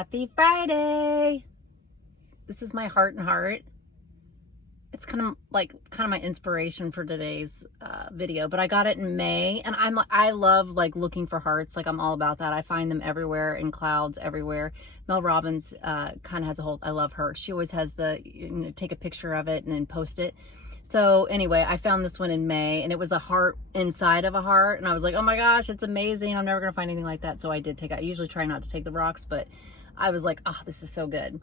Happy Friday. This is my heart and heart. It's kind of my inspiration for today's video, but I got it in May, and I love like looking for hearts. Like, I'm all about that. I find them everywhere, in clouds everywhere. Mel Robbins kind of has a whole, I love her. She always has the, take a picture of it and then post it. So anyway, I found this one in May, and it was a heart inside of a heart, and I was like, oh my gosh, it's amazing. I'm never gonna find anything like that. So I did take, I usually try not to take the rocks, but I was like, oh, this is so good.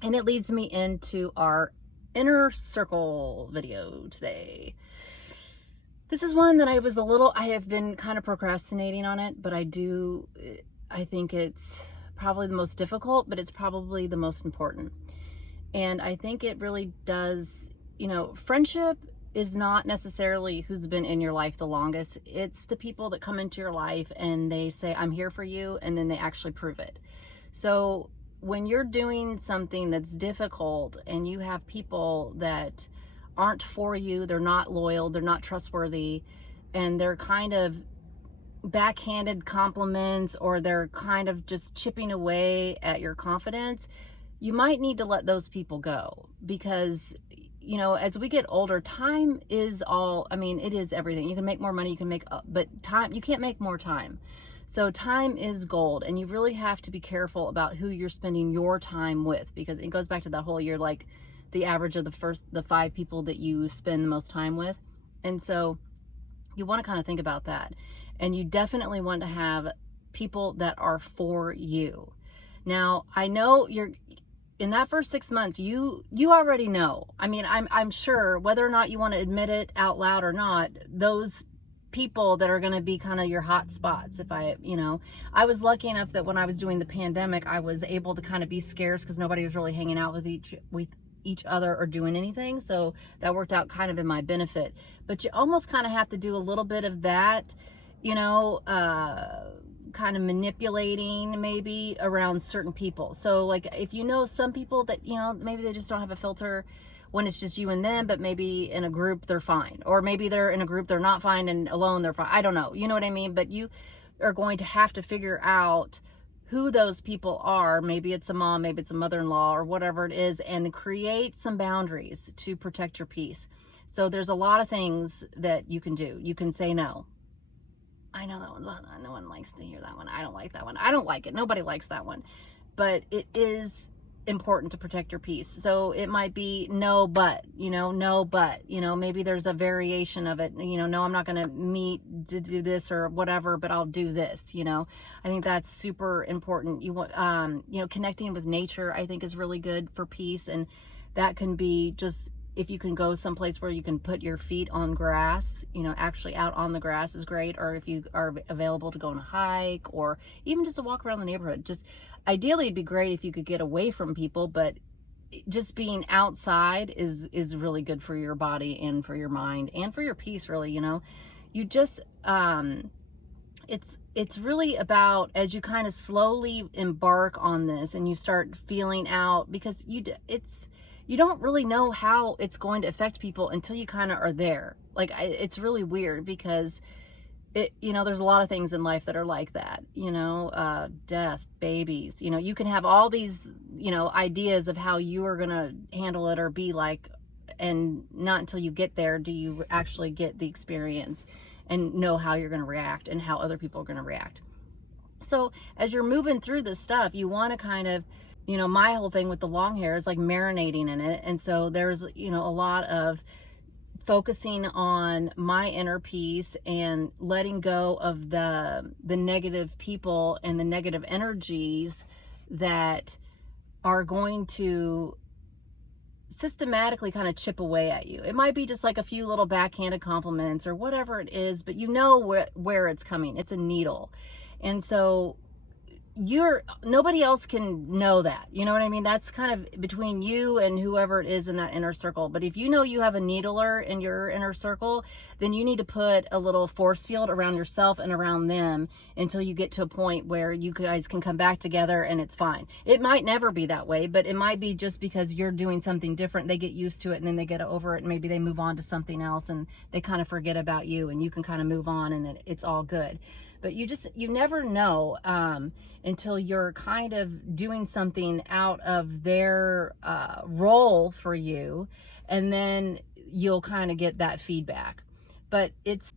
And it leads me into our inner circle video today. This is one that I have been kind of procrastinating on it, but I think it's probably the most difficult, but it's probably the most important. And I think it really does, friendship is not necessarily who's been in your life the longest. It's the people that come into your life and they say, I'm here for you, and then they actually prove it. So when you're doing something that's difficult and you have people that aren't for you, they're not loyal, they're not trustworthy, and they're kind of backhanded compliments, or they're kind of just chipping away at your confidence, you might need to let those people go. Because as we get older, time is all, it is everything. You can make more money, you can make, but time, you can't make more time. So time is gold, and you really have to be careful about who you're spending your time with, because it goes back to that whole, you're like the average of the 5 people that you spend the most time with. And so you want to kind of think about that. And you definitely want to have people that are for you. Now, I know you're in that first 6 months, you already know. I'm sure, whether or not you want to admit it out loud or not, those people that are going to be kind of your hot spots. I was lucky enough that when I was doing the pandemic, I was able to kind of be scarce because nobody was really hanging out with each other or doing anything. So that worked out kind of in my benefit. But you almost kind of have to do a little bit of that, kind of manipulating maybe around certain people. So like, if some people that, maybe they just don't have a filter when it's just you and them, but maybe in a group they're fine, or maybe they're in a group they're not fine, and alone they're fine. I don't know, you know what I mean? But you are going to have to figure out who those people are. Maybe it's a mom, maybe it's a mother-in-law, or whatever it is, and create some boundaries to protect your peace. So there's a lot of things that you can do. You can say no. I know that one's on. No one likes to hear that one. I don't like that one. I don't like it. Nobody likes that one. But it is important to protect your peace. So it might be no, but, no, but, maybe there's a variation of it. No, I'm not going to meet to do this or whatever, but I'll do this. I think that's super important. You want, connecting with nature, I think, is really good for peace. And that can be just, if you can go someplace where you can put your feet on grass, actually out on the grass is great. Or if you are available to go on a hike, or even just to walk around the neighborhood. Just ideally, it'd be great if you could get away from people, but just being outside is really good for your body and for your mind and for your peace, really. You just, it's really about, as you kind of slowly embark on this and you start feeling out, because you don't really know how it's going to affect people until you kind of are there. Like, it's really weird, because there's a lot of things in life that are like that, death, babies, you can have all these, ideas of how you are going to handle it or be like, and not until you get there do you actually get the experience and know how you're going to react and how other people are going to react. So as you're moving through this stuff, you want to kind of, my whole thing with the long hair is like marinating in it. And so there's, a lot of focusing on my inner peace and letting go of the negative people and the negative energies that are going to systematically kind of chip away at you. It might be just like a few little backhanded compliments or whatever it is, but where it's coming. It's a needle. And so nobody else can know that, you know what I mean? That's kind of between you and whoever it is in that inner circle. But if you know you have a needler in your inner circle, then you need to put a little force field around yourself and around them until you get to a point where you guys can come back together and it's fine. It might never be that way, but it might be just because you're doing something different. They get used to it, and then they get over it, and maybe they move on to something else, and they kind of forget about you, and you can kind of move on, and it's all good. but you never know until you're kind of doing something out of their role for you, and then you'll kind of get that feedback. But it's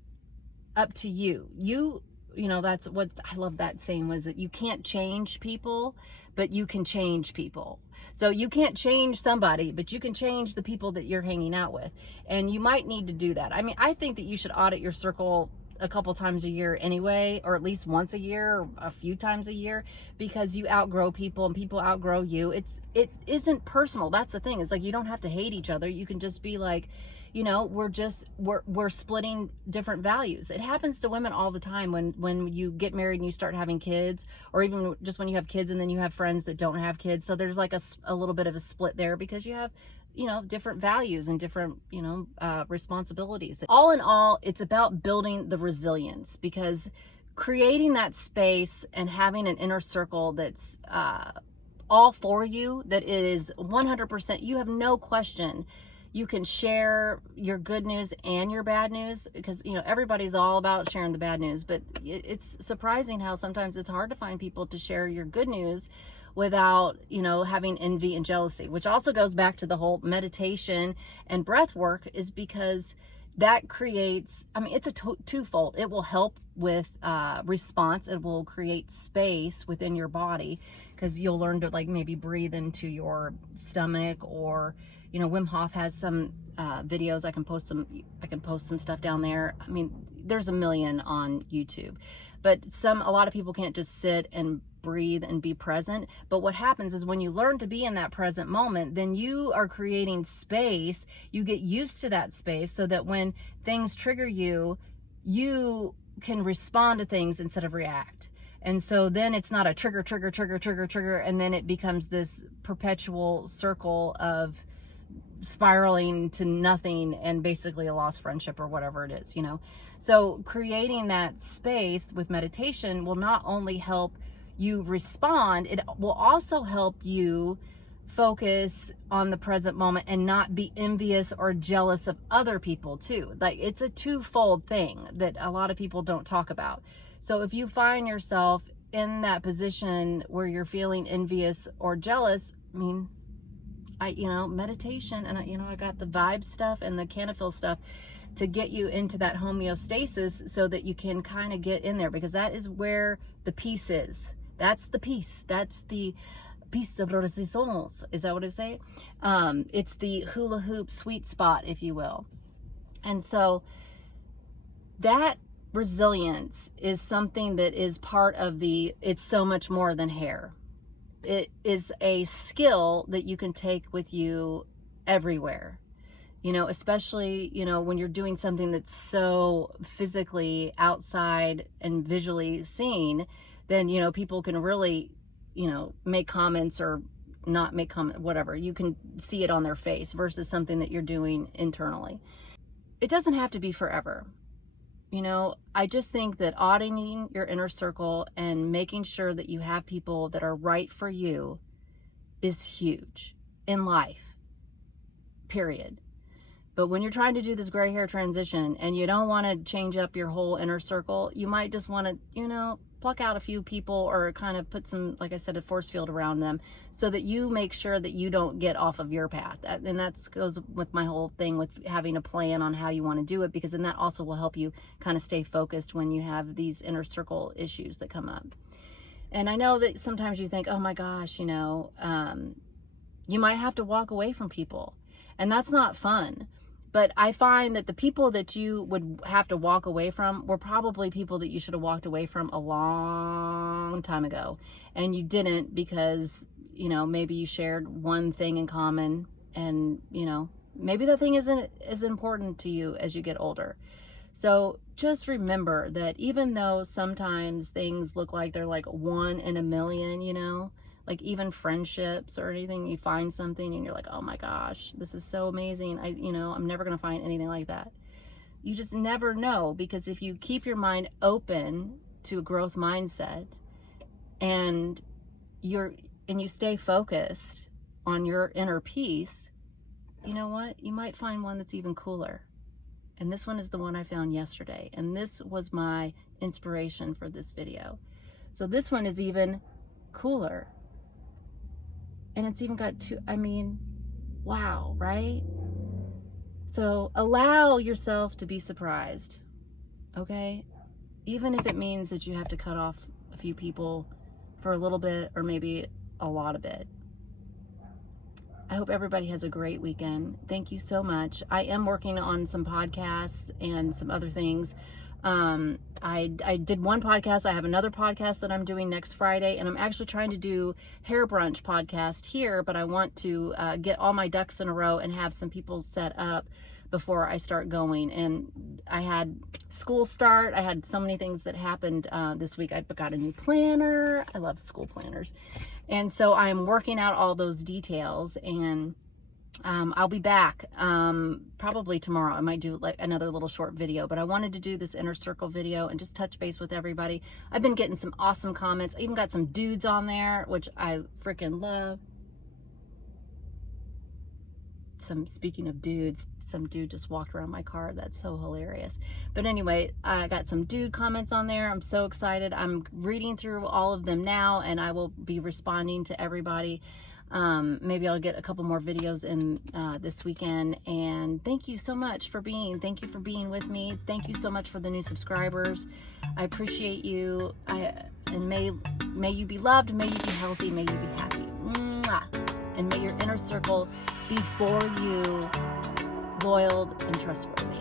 up to you. You know, that's what I love that saying, was that you can't change people, but you can change people. So you can't change somebody, but you can change the people that you're hanging out with. And you might need to do that. I mean, I think that you should audit your circle a couple times a year anyway, or at least once a year, or a few times a year, because you outgrow people and people outgrow you. It isn't personal. That's the thing. It's like, you don't have to hate each other. You can just be like, you know, we're splitting different values. It happens to women all the time when you get married and you start having kids, or even just when you have kids and then you have friends that don't have kids. So there's like a little bit of a split there, because you have, you know, different values and different, you know, responsibilities. All in all, it's about building the resilience, because creating that space and having an inner circle that's all for you, that it is 100%, you have no question. You can share your good news and your bad news, because, you know, everybody's all about sharing the bad news, but it's surprising how sometimes it's hard to find people to share your good news without, you know, having envy and jealousy, which also goes back to the whole meditation and breath work, is because that creates, I mean, it's a twofold. It will help with response. It will create space within your body, because you'll learn to, like, maybe breathe into your stomach, or, you know, Wim Hoff has some videos. I can post some stuff down there. I mean, there's a million on YouTube, but a lot of people can't just sit and breathe and be present. But what happens is, when you learn to be in that present moment, then you are creating space. You get used to that space, so that when things trigger you, you can respond to things instead of react. And so then it's not a trigger, and then it becomes this perpetual circle of spiraling to nothing, and basically a lost friendship or whatever it is, you know. So creating that space with meditation will not only help you respond, it will also help you focus on the present moment and not be envious or jealous of other people too. Like, it's a twofold thing that a lot of people don't talk about. So if you find yourself in that position where you're feeling envious or jealous, I mean, you know, meditation, and you know, I got the vibe stuff and the Cannafyl stuff to get you into that homeostasis, so that you can kind of get in there, because that is where the peace is. That's the peace. That's the peace of resistance. Is that what I say? It's the hula hoop sweet spot, if you will. And so that resilience is something that is part of it's so much more than hair. It is a skill that you can take with you everywhere, you know, especially, you know, when you're doing something that's so physically outside and visually seen, then, you know, people can really, you know, make comments or not make comment, whatever. You can see it on their face, versus something that you're doing internally. It doesn't have to be forever. You know, I just think that auditing your inner circle and making sure that you have people that are right for you is huge in life, period. But when you're trying to do this gray hair transition and you don't want to change up your whole inner circle, you might just want to, you know, pluck out a few people, or kind of put some, like I said, a force field around them, so that you make sure that you don't get off of your path. And that goes with my whole thing with having a plan on how you want to do it, because then that also will help you kind of stay focused when you have these inner circle issues that come up. And I know that sometimes you think, oh my gosh, you know, you might have to walk away from people, and that's not fun. But I find that the people that you would have to walk away from were probably people that you should have walked away from a long time ago. And you didn't, because, you know, maybe you shared one thing in common, and, you know, maybe the thing isn't as important to you as you get older. So just remember that even though sometimes things look like they're like 1 in a million, you know, like even friendships or anything, you find something and you're like, oh my gosh, this is so amazing. I'm never going to find anything like that. You just never know, because if you keep your mind open to a growth mindset, and you stay focused on your inner peace, you know what? You might find one that's even cooler. And this one is the one I found yesterday. And this was my inspiration for this video. So this one is even cooler. And it's even got two, I mean, wow, right? So allow yourself to be surprised, okay? Even if it means that you have to cut off a few people for a little bit or maybe a lot of it. I hope everybody has a great weekend. Thank you so much. I am working on some podcasts and some other things. I did one podcast. I have another podcast that I'm doing next Friday, and I'm actually trying to do Hair Brunch podcast here, but I want to get all my ducks in a row and have some people set up before I start going. And I had school start. I had so many things that happened this week. I got a new planner. I love school planners. And so I'm working out all those details, and I'll be back probably tomorrow. I might do like another little short video, but I wanted to do this inner circle video and just touch base with everybody. I've been getting some awesome comments. I even got some dudes on there, which I freaking love. Speaking of dudes, some dude just walked around my car. That's so hilarious. But anyway, I got some dude comments on there. I'm so excited. I'm reading through all of them now, and I will be responding to everybody. Maybe I'll get a couple more videos in this weekend. And thank you so much for thank you for being with me. Thank you so much for the new subscribers. I appreciate you. And may you be loved, may you be healthy, may you be happy. Mwah. And may your inner circle be for you, loyal and trustworthy.